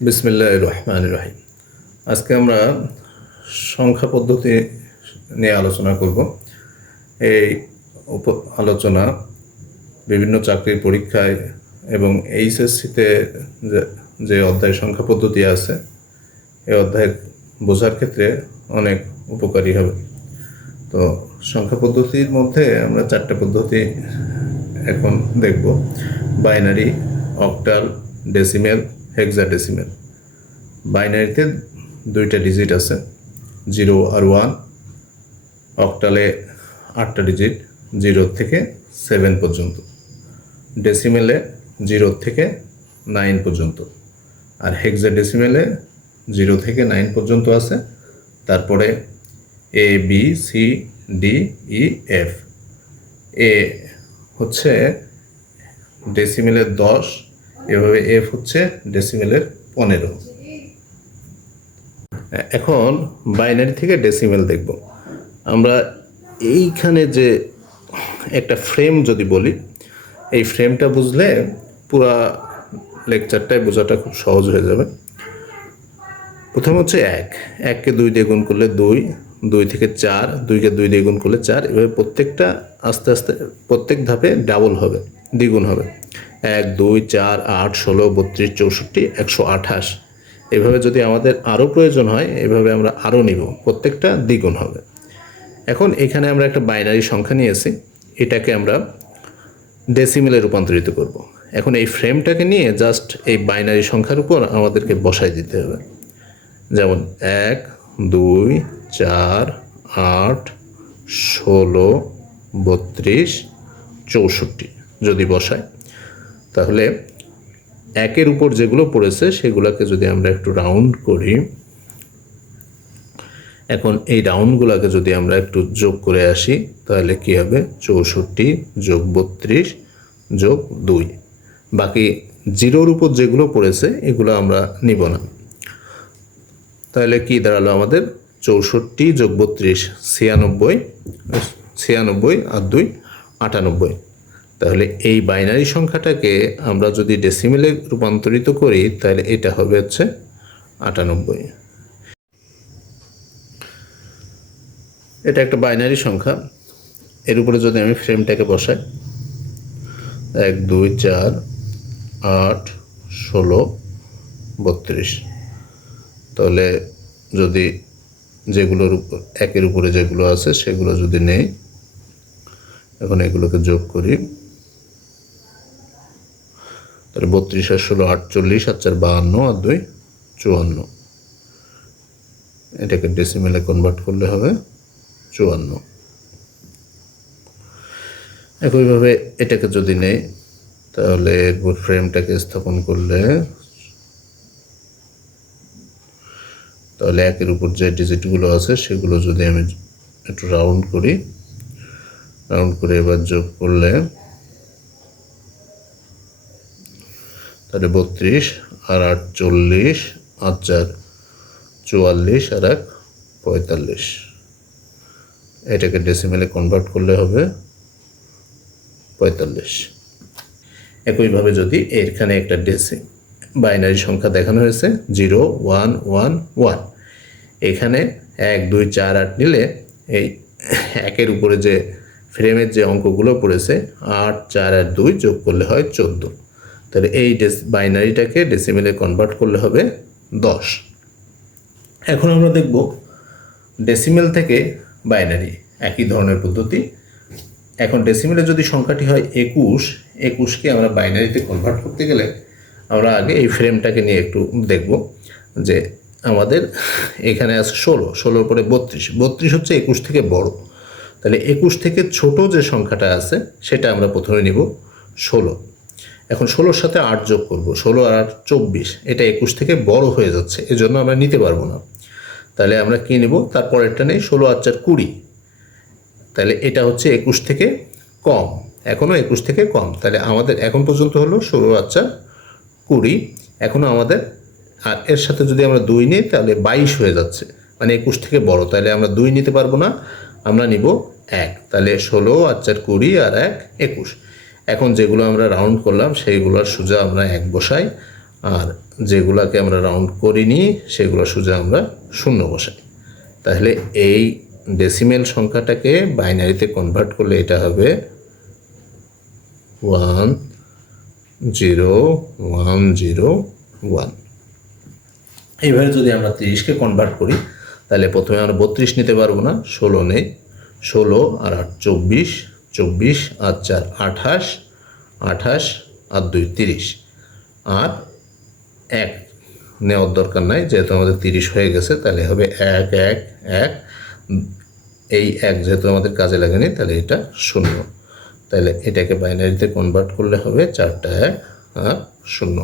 বিসমিল্লাহ রহমান রহিম আজকে আমরা সংখ্যা পদ্ধতি নিয়ে আলোচনা করব। এই উপ আলোচনা বিভিন্ন চাকরির পরীক্ষায় এবং এইচএসসিতে যে অধ্যায় সংখ্যা পদ্ধতি আছে, এই অধ্যায় বোঝার ক্ষেত্রে অনেক উপকারী হবে। তো সংখ্যা পদ্ধতির মধ্যে আমরা চারটে পদ্ধতি এখন দেখব। বাইনারি, অক্টাল, ডেসিমেল হেক্সাডেসিমেল বাইনারিতে দুইটা ডিজিট আছে জিরো আর ওয়ান অক্টালে আটটা ডিজিট জিরো থেকে সেভেন পর্যন্ত ডেসিমেলে জিরো থেকে নাইন পর্যন্ত, আর হেক্সাডেসিমেলে জিরো থেকে নাইন পর্যন্ত আছে, তারপরে A B C D E F A হচ্ছে ডেসিমেলের দশ এভাবে এফ হচ্ছে ডেসিমেলের পনেরো। এখন বাইনারি থেকে ডেসিমেল দেখব। আমরা এইখানে যে একটা ফ্রেম যদি বলি, এই ফ্রেমটা বুঝলে পুরা লেকচারটাই বোঝাটা খুব সহজ হয়ে যাবে। প্রথম হচ্ছে এক। এককে দুই দিয়ে গুণ করলে দুই দুই থেকে চার, দুইকে দুই দিয়ে গুণ করলে চার। এভাবে প্রত্যেকটা আস্তে আস্তে, প্রত্যেক ধাপে ডাবল হবে, দ্বিগুণ হবে। এক, দুই, চার, আট, ষোলো, বত্রিশ, চৌষট্টি, একশো আঠাশ। এভাবে যদি আমাদের আরও প্রয়োজন হয়, এভাবে আমরা আরও নিব। প্রত্যেকটা দ্বিগুণ হবে। এখন এখানে আমরা একটা বাইনারি সংখ্যা নিয়েছি। এটাকে আমরা ডেসিমেলে রূপান্তরিত করব। এখন এই ফ্রেমটাকে নিয়ে জাস্ট এই বাইনারি সংখ্যার উপর আমাদেরকে বসাই দিতে হবে। যেমন এক, দুই, চার, আট, ষোলো, বত্রিশ, চৌষট্টি যদি বসাই। তাহলে একের উপর যেগুলো পড়েছে সেগুলোকে যদি আমরা একটু রাউন্ড করি, এখন এই রাউন্ডগুলোকে যদি আমরা একটু যোগ করে আসি, তাহলে কি হবে? চৌষট্টি যোগ বত্রিশ যোগ দুই। বাকি জিরোর উপর যেগুলো পড়েছে, এগুলো আমরা নিব না। তাহলে কি দাঁড়াল আমাদের? চৌষট্টি যোগ বত্রিশ ছিয়ানব্বই ছিয়ানব্বই আর দুই আটানব্বই। তাহলে এই বাইনারি সংখ্যাটাকে আমরা যদি ডেসিমেলে রূপান্তরিত করি, তাহলে এটা হবে হচ্ছে আটানব্বই। এটা একটা বাইনারি সংখ্যা। এর উপরে যদি আমি ফ্রেমটাকে বসাই, এক, দুই, চার, আট, ষোলো, বত্রিশ। তাহলে যদি যেগুলোর উপর একের উপরে যেগুলো আছে, সেগুলো যদি নেই, এখন এগুলোকে যোগ করি। তাহলে বত্রিশ আর ষোলো, আটচল্লিশ, আর চার বাহান্ন, আর দুই চুয়ান্ন। এটাকে ডেসিমেলে কনভার্ট করলে হবে চুয়ান্ন। একইভাবে এটাকে যদি নেই, তাহলে এরপর ফ্রেমটাকে স্থাপন করলে তাহলে একের উপর যে ডিজিটগুলো আছে, সেগুলো যদি আমি একটু রাউন্ড করি রাউন্ড করে এবার যোগ করলে তাহলে বত্রিশ, আর আট চল্লিশ আর চার চুয়াল্লিশ, আর এক পঁয়তাল্লিশ। এটাকে ডেসিমেলে কনভার্ট করলে হবে পঁয়তাল্লিশ। একইভাবে যদি এখানে একটা ডেসি বাইনারি সংখ্যা দেখানো হয়েছে জিরো ওয়ান ওয়ান ওয়ান এখানে এক, দুই, চার, আট নিলে এই একের উপরে যে ফ্রেমের যে অঙ্কগুলো পড়েছে, আট, চার আর দুই যোগ করলে হয় চোদ্দ। তাহলে এই ডেস বাইনারিটাকে ডেসিমেলে কনভার্ট করলে হবে দশ। এখন আমরা দেখব ডেসিমেল থেকে বাইনারি একই ধরনের পদ্ধতি। এখন ডেসিমেলে যদি সংখ্যাটি হয় একুশ, একুশকে আমরা বাইনারিতে কনভার্ট করতে গেলে আমরা আগে এই ফ্রেমটাকে নিয়ে একটু দেখব যে আমাদের এখানে আছে ষোলো, ষোলোর পরে বত্রিশ। বত্রিশ হচ্ছে একুশ থেকে বড়। তাহলে একুশ থেকে ছোট যে সংখ্যাটা আছে, সেটা আমরা প্রথমে নিব ষোলো। এখন ষোলোর সাথে আট যোগ করব, ষোলো আর আট চব্বিশ, এটা একুশ থেকে বড় হয়ে যাচ্ছে, এজন্য আমরা নিতে পারব না। তাহলে আমরা কী নেব? তারপরেরটা নেই, ষোলো আর চার কুড়ি। তাহলে এটা হচ্ছে একুশ থেকে কম, এখনও একুশ থেকে কম। তাহলে আমাদের এখন পর্যন্ত হলো ষোলো আচ্ছা কুড়ি, এখনও আমাদের, আর এর সাথে যদি আমরা দুই নিই, তাহলে বাইশ হয়ে যাচ্ছে মানে একুশ থেকে বড়। তাহলে আমরা দুই নিতে পারব না, আমরা নিব এক। তাহলে ষোলো আর চার কুড়ি আর এক, একুশ। এখন যেগুলো আমরা রাউন্ড করলাম, সেইগুলোর সোজা আমরা এক বসাই। আর যেগুলোকে আমরা রাউন্ড করিনি সেগুলো সোজা আমরা শূন্য বসাই। তাহলে এই ডেসিমেল সংখ্যাটাকে বাইনারিতে কনভার্ট করলে এটা হবে one zero one zero one এইভাবে যদি আমরা তিরিশকে কনভার্ট করি, তাহলে প্রথমে আমরা বত্রিশ নিতে পারব না, ষোলো নেই। ষোলো আর আট, চব্বিশ। চব্বিশ আর চার আঠাশ আঠাশ আর দুই তিরিশ। আর এক নেওয়ার দরকার নাই, যেহেতু আমাদের তিরিশ হয়ে গেছে, তাহলে হবে এক এক এক। এই এক যেহেতু আমাদের কাজে লাগেনি, তাহলে এটা শূন্য। তাহলে এটাকে বাইনারিতে কনভার্ট করলে হবে চারটা এক আর শূন্য।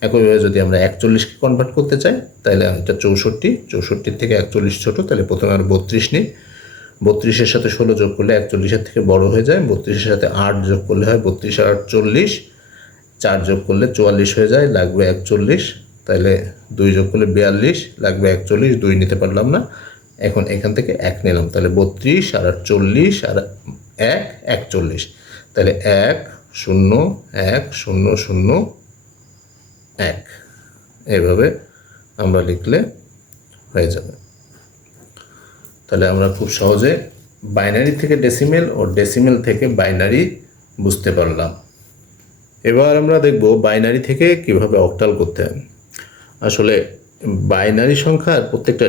একইভাবে যদি আমরা একচল্লিশকে কনভার্ট করতে চাই, তাহলে এটা চৌষট্টি, চৌষট্টির থেকে একচল্লিশ ছোটো, তাহলে প্রথমে আর বত্রিশ নিই। বত্রিশের সাথে ষোলো যোগ করলে একচল্লিশের থেকে বড় হয়ে যায়। বত্রিশের সাথে আট যোগ করলে হয় বত্রিশ আর চল্লিশ। চার যোগ করলে চুয়াল্লিশ হয়ে যায়, লাগবে একচল্লিশ। তাহলে দুই যোগ করলে বিয়াল্লিশ, লাগবে একচল্লিশ, দুই নিতে পারলাম না। এখন এখান থেকে এক নিলাম। তাহলে বত্রিশ আর চল্লিশ আর এক, একচল্লিশ। তাহলে এক, শূন্য এক, শূন্য শূন্য, এক। এইভাবে আমরা লিখলে হয়ে যাবে। তাহলে আমরা খুব সহজে বাইনারি থেকে ডেসিমেল ও ডেসিমেল থেকে বাইনারি বুঝতে পারলাম। এবার আমরা দেখব বাইনারি থেকে কীভাবে অক্টাল করতে হয়। আসলে বাইনারি সংখ্যার প্রত্যেকটা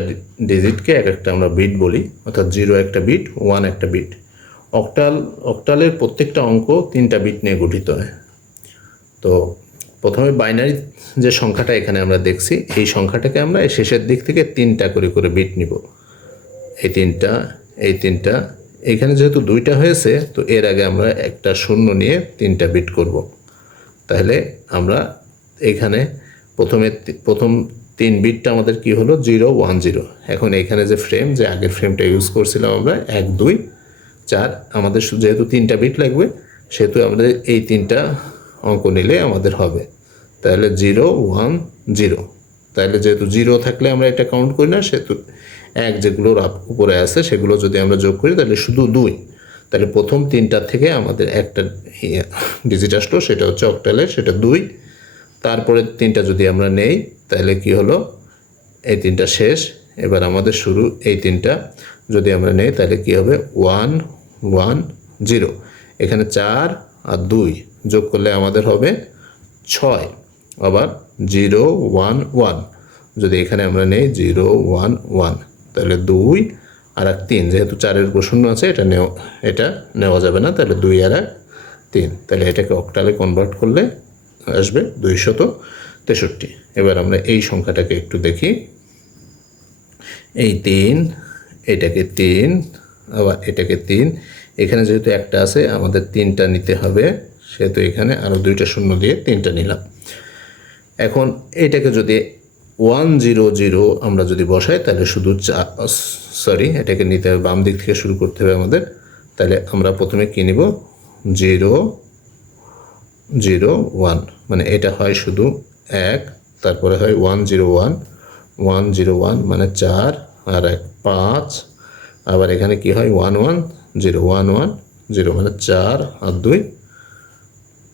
ডিজিটকে এক একটা আমরা বিট বলি, অর্থাৎ জিরো একটা বিট ওয়ান একটা বিট অক্টাল অক্টালের প্রত্যেকটা অঙ্ক তিনটা বিট নিয়ে গঠিত হয়। তো প্রথমে বাইনারি যে সংখ্যাটা এখানে আমরা দেখছি, এই সংখ্যাটাকে আমরা শেষের দিক থেকে তিনটা করে করে বিট নিব। এই তিনটা এই তিনটা। এখানে যেহেতু দুইটা হয়েছে, তো এর আগে আমরা একটা শূন্য নিয়ে তিনটা বিট করব। তাহলে আমরা এখানে প্রথমে প্রথম তিন বিটটা আমাদের কি হলো? Zero, one, zero. এখন এখানে যে ফ্রেম, যে আগের ফ্রেমটা ইউজ করছিলাম আমরা, এক, দুই, চার, আমাদের যেহেতু তিনটা বিট লাগবে, সেহেতু আমাদের এই তিনটা অঙ্ক নিলে আমাদের হবে। তাহলে জিরো, ওয়ান, জিরো। তাহলে যেহেতু জিরো থাকলে আমরা এটা কাউন্ট করি না, সেহেতু এক যেগুলোর আপ- উপরে আছে, সেগুলো যদি আমরা যোগ করি, তাহলে শুধু দুই। তাহলে প্রথম তিনটার থেকে আমাদের একটা ডিজিট আসলো, সেটা হচ্ছে অক্টালের সেটা দুই। তারপরে তিনটা যদি আমরা নেই, তাহলে কি হলো? এই তিনটা শেষ। এবার আমাদের শুরু এই তিনটা। যদি আমরা নেই, তাহলে কি হবে? One one, zero. এখানে চার আর দুই যোগ করলে আমাদের হবে ছয়। আবার জিরো, ওয়ান ওয়ান। যদি এখানে আমরা নেই, জিরো, ওয়ান ওয়ান। তাহলে দুই আর এক তিন, যেহেতু চারের উপর শূন্য আছে, এটা নেওয়া এটা নেওয়া যাবে না, তাহলে দুই আর এক তিন। তাহলে এটাকে অক্টালে কনভার্ট করলে আসবে দুইশত তেষট্টি। এবার আমরা এই সংখ্যাটাকে একটু দেখি। এই তিন, এটাকে তিন, আবার এটাকে তিন। এখানে যেহেতু একটা আছে, আমাদের তিনটা নিতে হবে, সেহেতু এখানে আরও দুইটা শূন্য দিয়ে তিনটা নিলাম। এখন এটাকে যদি ওয়ান জিরো জিরো আমরা যদি বসাই, তাহলে শুধু চা সরি এটাকে নিতে হবে, বাম দিক থেকে শুরু করতে হবে আমাদের। তাহলে আমরা প্রথমে কী নিব? জিরো জিরো ওয়ান মানে এটা হয় শুধু এক, তারপরে হয় one zero one one zero one মানে চার, আর এক পাঁচ। আবার এখানে কি হয়? One one zero one one zero মানে চার, আর দুই,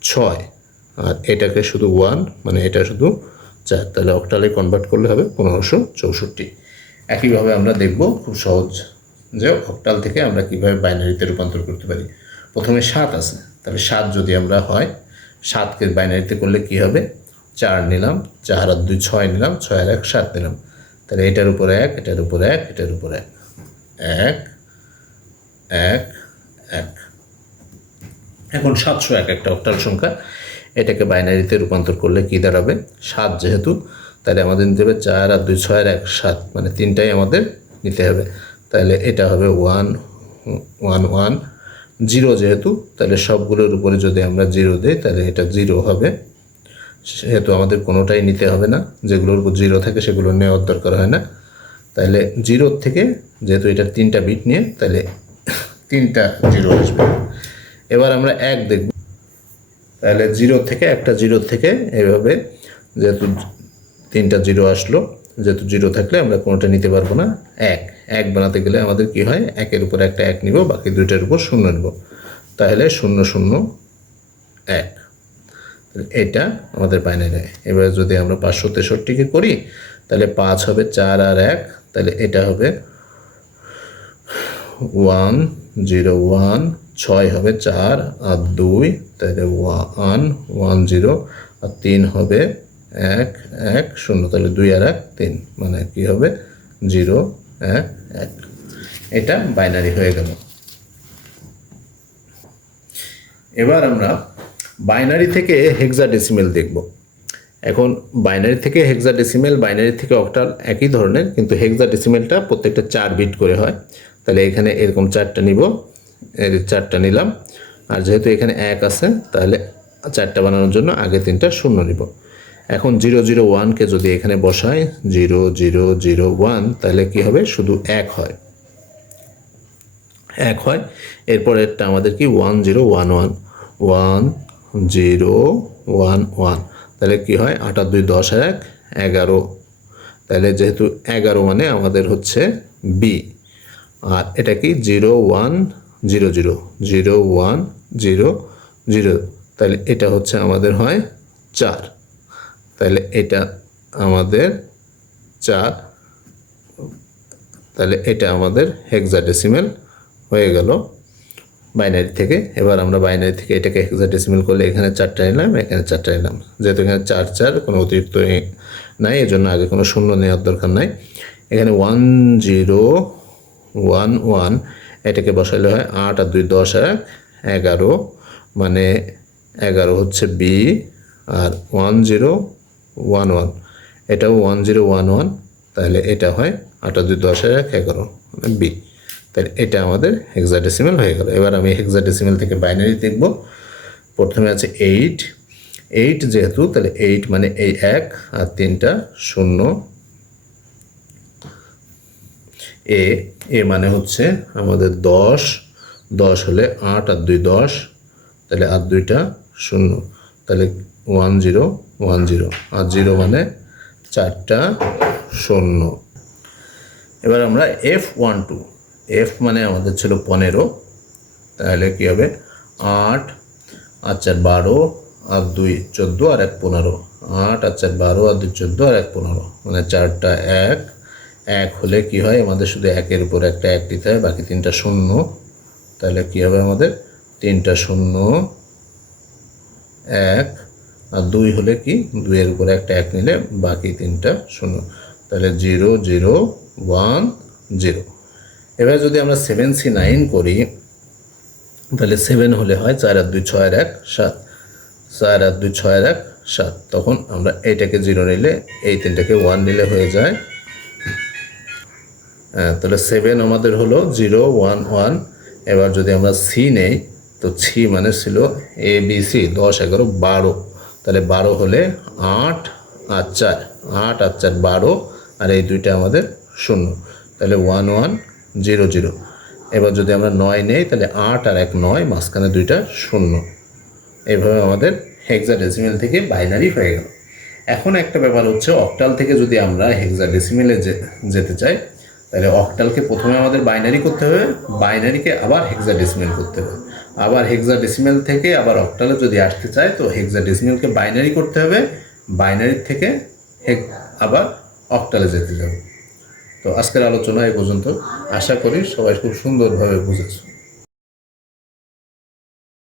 ছয়। আর এটাকে শুধু ওয়ান মানে এটা শুধু চার তাহলে অক্টালে কনভার্ট করলে হবে পনেরোশো চৌষট্টি। একইভাবে আমরা দেখব খুব সহজ যে অক্টাল থেকে আমরা কীভাবে বাইনারিতে রূপান্তর করতে পারি। প্রথমে সাত আছে, তাহলে সাত যদি আমরা হয়, সাতকে বাইনারিতে করলে কি হবে? চার নিলাম, চার আর দুই ছয় নিলাম, ছয় আর এক, সাত নিলাম। তাহলে এটার উপরে এক, এটার উপরে এক, এটার উপরে এক। এক এক এক। এখন সাতশো এক একটা অক্টাল সংখ্যা। এটাকে বাইনারিতে রূপান্তর করলে কি দাঁড়াবে? সাত যেহেতু, তাহলে আমাদের নিতে হবে চার আর দুই ছয় আর এক, সাত। মানে তিনটাই আমাদের নিতে হবে। তাহলে এটা হবে ওয়ান ওয়ান ওয়ান জিরো যেহেতু, তাহলে সবগুলোর উপরে যদি আমরা জিরো দিই, তাহলে এটা জিরো হবে। সেহেতু আমাদের কোনোটাই নিতে হবে না। যেগুলোর উপর জিরো থাকে, সেগুলো নেওয়ার দরকার হয় না। তাহলে জিরোর থেকে, যেহেতু এটা তিনটা বিট নিয়ে, তাহলে তিনটা জিরো আসবে। এবার আমরা এক দেখব। তাহলে জিরো থেকে একটা জিরো থেকে এভাবে যেহেতু তিনটা জিরো আসলো, যেহেতু জিরো থাকলে আমরা কোনোটা নিতে পারব না, এক। এক বানাতে গেলে আমাদের কি হয়? একের উপর একটা এক নিব, বাকি দুইটার উপর শূন্য নিব। তাহলে শূন্য শূন্য, এক। এটা আমাদের বাইনারি এবার যদি আমরা পাঁচশো তেষট্টিকে করি, তাহলে পাঁচ হবে চার আর এক, তাহলে এটা হবে ওয়ান জিরো ওয়ান ছয় হবে চার আর দুই, তাহলে ওয়ান ওয়ান জিরো, আর তিন হবে এক এক, শূন্য, তাহলে দুই আর এক, তিন মানে কি হবে? জিরো, এক এক। এটা বাইনারি হয়ে গেল। এবার আমরা বাইনারি থেকে হেক্সাডেসিমেল দেখব। এখন বাইনারি থেকে হেক্সাডেসিমেল, বাইনারি থেকে অক্টাল একই ধরনের, কিন্তু হেক্সাডেসিমেলটা প্রত্যেকটা চার বিট করে হয়। তাহলে এখানে এরকম চারটা নিব। এর চারটা নিলাম। আর যেহেতু এখানে এক আছে, তাহলে চারটা বানানোর জন্য আগে তিনটা শূন্য নিব। এখন জিরো জিরো ওয়ানকে যদি এখানে বসাই, জিরো জিরো জিরো ওয়ান, তাহলে কি হবে? শুধু এক হয়। এক হয়। এরপরেরটা আমাদের কি? One zero one one. One zero one one. তাহলে কি হয়? আট আর দুই দশ এক, এগারো। তাহলে যেহেতু এগারো মানে আমাদের হচ্ছে বি। আর এটা কি? Zero one zero zero zero one, zero zero. তাহলে এটা হচ্ছে আমাদের হয় চার। তাহলে এটা আমাদের চার। তাহলে এটা আমাদের হেক্সাডেসিমেল হয়ে গেল বাইনারি থেকে। এবার আমরা বাইনারি থেকে এটাকে হেক্সাডেসিমেল করলে এখানে চারটা নিলাম, এখানে চারটা নিলাম। যেহেতু এখানে চার চার কোনো অতিরিক্ত নাই, এজন্য আগে কোনো শূন্য নেওয়ার দরকার নাই। এখানে ওয়ান জিরো ওয়ান ওয়ান এটাকে বসালে হয় আট আর দুই দশ এক এগারো। মানে এগারো হচ্ছে বি আর ওয়ান জিরো ওয়ান ওয়ান এটাও ওয়ান জিরো ওয়ান ওয়ান তাহলে এটা হয় আট আর দুই দশ এক এগারো মানে বি তাহলে এটা আমাদের হেক্সাডেসিমেল হয়ে গেল। এবার আমি হেক্সাডেসিমেল থেকে বাইনারি দেখব। প্রথমে আছে এইট এইট যেহেতু, তাহলে এইট মানে এই এক আর তিনটা শূন্য। এ এ মানে হচ্ছে আমাদের দশ দশ হলে আট আর দুই দশ, তাহলে আর দুইটা শূন্য। তাহলে ওয়ান জিরো ওয়ান জিরো আর জিরো মানে চারটা শূন্য। এবার আমরা এফ ওয়ান টু এফ মানে আমাদের ছিল পনেরো। তাহলে কী হবে? আট আর চার বারো আর দুই চোদ্দ আর এক পনেরো। আট আর চার বারো আর দুই চোদ্দ আর এক পনেরো। মানে চারটা এক। এক হলে কি হয়? আমাদের শুধু একের উপর একটা এক দিতে হয়, বাকি তিনটা শূন্য। তাহলে কি হবে আমাদের? তিনটা শূন্য, এক, আর দুই হলে কি? দুইয়ের উপরে একটা এক নিলে বাকি তিনটা শূন্য। তাহলে জিরো জিরো, ওয়ান, জিরো। এবার যদি আমরা সেভেন সি নাইন করি, তাহলে সেভেন হলে হয় চার আর দুই ছয় এক সাত। চার আর দুই ছয় এক সাত। তখন আমরা এইটাকে জিরো নিলে, এই তিনটাকে ওয়ান নিলে হয়ে যায় তাহলে সেভেন আমাদের হলো জিরো ওয়ান ওয়ান এবার যদি আমরা সি নেই, তো সি মানে ছিল এ বি সি দশ, এগারো, বারো। তাহলে বারো হলে আট আর চার। আট আর চার, বারো। আর এই দুইটা আমাদের শূন্য। তাহলে ওয়ান ওয়ান জিরো জিরো এবার যদি আমরা নয় নেই, তাহলে আট আর এক, নয়, মাঝখানে দুইটা শূন্য। এইভাবে আমাদের হেক্সাডেসিমেল থেকে বাইনারি হয়ে গেল। এখন একটা ব্যাপার হচ্ছে অক্টাল থেকে যদি আমরা হেক্সাডেসিমেলে যেতে চাই তাহলে অক্টালকে প্রথমে আমাদের বাইনারি করতে হবে বাইনারিকে আবার হেক্সাডেসিমেল করতে হবে। আবার হেক্সা হেক্সাডেসিমেল থেকে আবার অক্টালে যদি আসতে চায়, তো হেক্সাডেসিমেলকে বাইনারি করতে হবে বাইনারির থেকে হেক আবার অক্টালে যেতে যাবে তো আজকের আলোচনা এই পর্যন্ত। আশা করি সবাই খুব সুন্দরভাবে বুঝেছ।